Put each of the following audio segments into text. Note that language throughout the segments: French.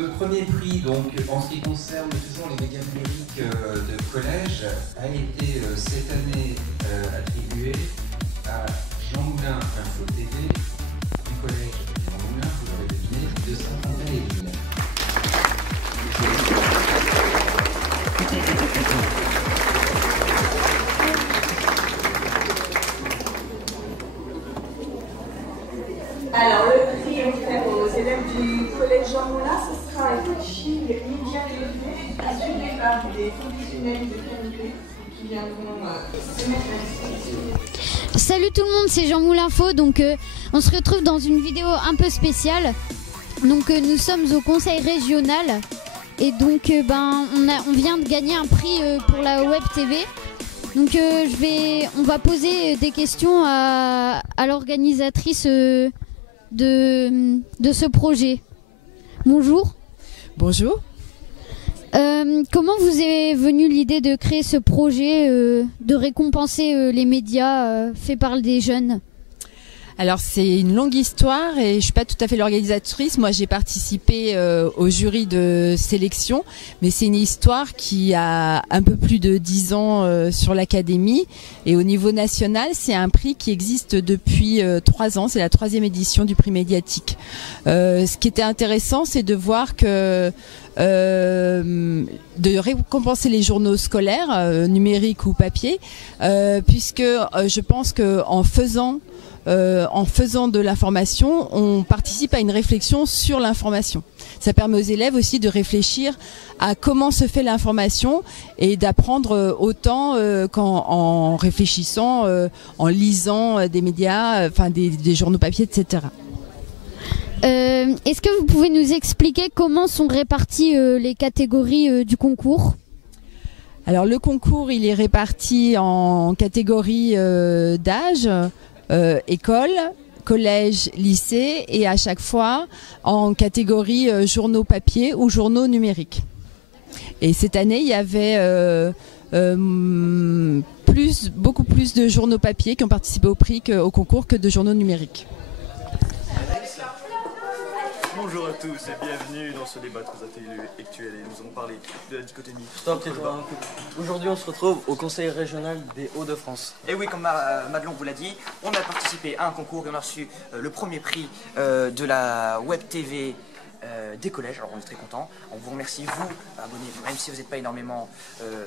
Le premier prix, donc, en ce qui concerne toujours les médias numériques de collège, a été cette année attribué à Jean Moulin Info TV, du collège Jean Moulin, vous l'aurez deviné, de Saint-André-les-Villes. Alors, le prix offert aux élèves du collège Jean Moulin, ce sera un coaching média télévisé assuré par des professionnels de qualité qui viendront se mettre à disposition. Salut tout le monde, c'est Jean Moulin Info. Donc, on se retrouve dans une vidéo un peu spéciale. Donc, nous sommes au conseil régional et donc, on vient de gagner un prix pour la Web TV. Donc, on va poser des questions à l'organisatrice de ce projet. Bonjour. Bonjour. Comment vous est venue l'idée de créer ce projet, de récompenser les médias faits par des jeunes ? Alors c'est une longue histoire et je suis pas tout à fait l'organisatrice. Moi j'ai participé au jury de sélection, mais c'est une histoire qui a un peu plus de 10 ans sur l'académie et au niveau national c'est un prix qui existe depuis 3 ans. C'est la 3e édition du prix médiatique. Ce qui était intéressant c'est de voir que de récompenser les journaux scolaires, numériques ou papier, puisque je pense qu'en faisant de l'information, on participe à une réflexion sur l'information. Ça permet aux élèves aussi de réfléchir à comment se fait l'information et d'apprendre autant qu'en réfléchissant, en lisant des médias, enfin des journaux papier, etc. Est-ce que vous pouvez nous expliquer comment sont réparties les catégories du concours ? Alors le concours, il est réparti en catégories d'âge, école, collège, lycée et à chaque fois en catégorie journaux papier ou journaux numériques. Et cette année, il y avait beaucoup plus de journaux papier qui ont participé au prix au concours que de journaux numériques. Bonjour à tous et bienvenue dans ce débat très intellectuel et nous allons parler de la dichotomie. Stop, tais-toi. Aujourd'hui on se retrouve au conseil régional des Hauts-de-France. Et oui, comme Madelon vous l'a dit, on a participé à un concours et on a reçu le premier prix de la Web TV des collèges. Alors on est très contents. On vous remercie, vous, abonnez-vous, même si vous n'êtes pas énormément.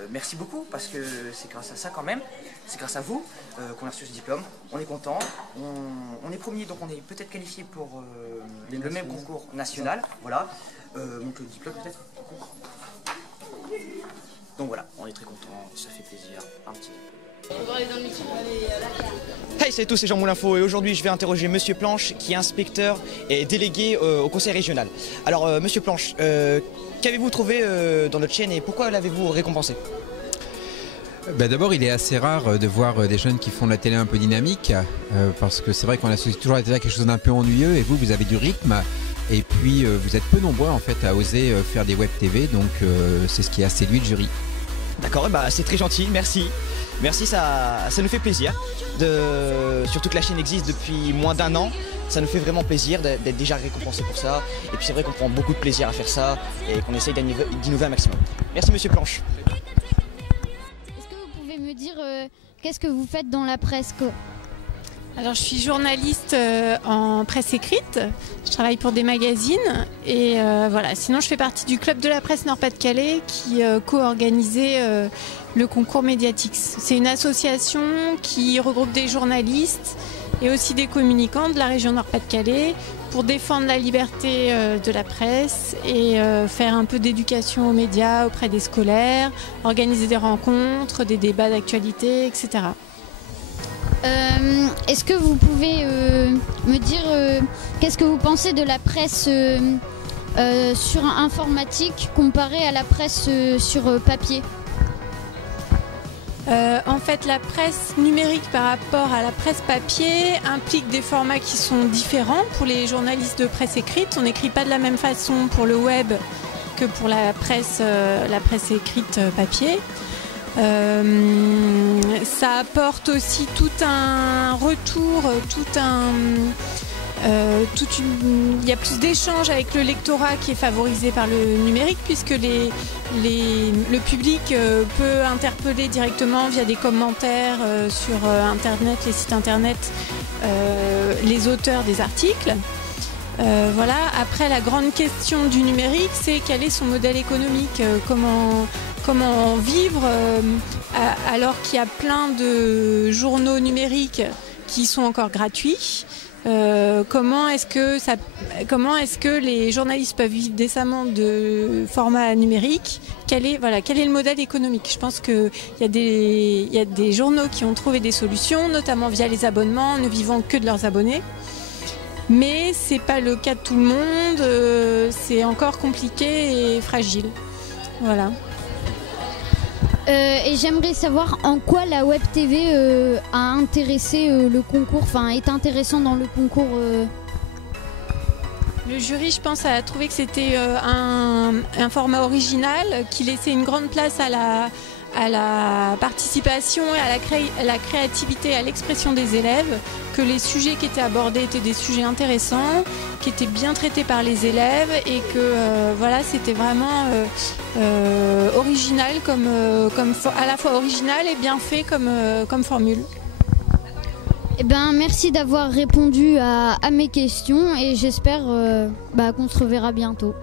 Merci beaucoup parce que c'est grâce à ça quand même. C'est grâce à vous qu'on a reçu ce diplôme. On est contents. On est premier, donc on est peut-être qualifié pour le même concours national. Voilà. Donc le diplôme peut-être. Donc voilà, on est très contents. Ça fait plaisir. Un petit. Hey, salut à tous, c'est Jean Moulin Info et aujourd'hui je vais interroger Monsieur Planche qui est inspecteur et délégué au conseil régional. Alors Monsieur Planche, qu'avez-vous trouvé dans notre chaîne et pourquoi l'avez-vous récompensé? D'abord, il est assez rare de voir des jeunes qui font de la télé un peu dynamique parce que c'est vrai qu'on associe toujours la télé à quelque chose d'un peu ennuyeux et vous avez du rythme et puis vous êtes peu nombreux en fait à oser faire des web TV, donc c'est ce qui a séduit le jury. D'accord, bah, c'est très gentil, merci. Merci, ça nous fait plaisir. Surtout que la chaîne existe depuis moins d'1 an. Ça nous fait vraiment plaisir d'être déjà récompensé pour ça. Et puis c'est vrai qu'on prend beaucoup de plaisir à faire ça et qu'on essaye d'innover un maximum. Merci Monsieur Planche. Est-ce que vous pouvez me dire qu'est-ce que vous faites dans la presse ? Alors je suis journaliste en presse écrite, je travaille pour des magazines et voilà. Sinon je fais partie du club de la presse Nord-Pas-de-Calais qui co-organisait le concours Mediatix. C'est une association qui regroupe des journalistes et aussi des communicants de la région Nord-Pas-de-Calais pour défendre la liberté de la presse et faire un peu d'éducation aux médias auprès des scolaires, organiser des rencontres, des débats d'actualité, etc. Est-ce que vous pouvez me dire qu'est-ce que vous pensez de la presse sur informatique comparée à la presse sur papier ? En fait, la presse numérique par rapport à la presse papier implique des formats qui sont différents pour les journalistes de presse écrite. On n'écrit pas de la même façon pour le web que pour la presse écrite papier. Ça apporte aussi tout un retour, il y a plus d'échanges avec le lectorat qui est favorisé par le numérique, puisque le public peut interpeller directement via des commentaires sur Internet, les sites Internet, les auteurs des articles. Voilà. Après, la grande question du numérique, c'est quel est son modèle économique, comment vivre alors qu'il y a plein de journaux numériques qui sont encore gratuits. Comment est-ce que les journalistes peuvent vivre décemment de format numérique? Quel est le modèle économique? Je pense qu'il y a des journaux qui ont trouvé des solutions, notamment via les abonnements, ne vivant que de leurs abonnés. Mais c'est pas le cas de tout le monde, c'est encore compliqué et fragile. Voilà. Et j'aimerais savoir en quoi la Web TV a intéressé le concours, enfin est intéressant dans le concours. Le jury, je pense, a trouvé que c'était un format original, qui laissait une grande place à la participation et à la créativité, à l'expression des élèves, que les sujets qui étaient abordés étaient des sujets intéressants, qui étaient bien traités par les élèves et que c'était vraiment original, à la fois original et bien fait comme formule. Eh ben, merci d'avoir répondu à mes questions et j'espère qu'on se reverra bientôt.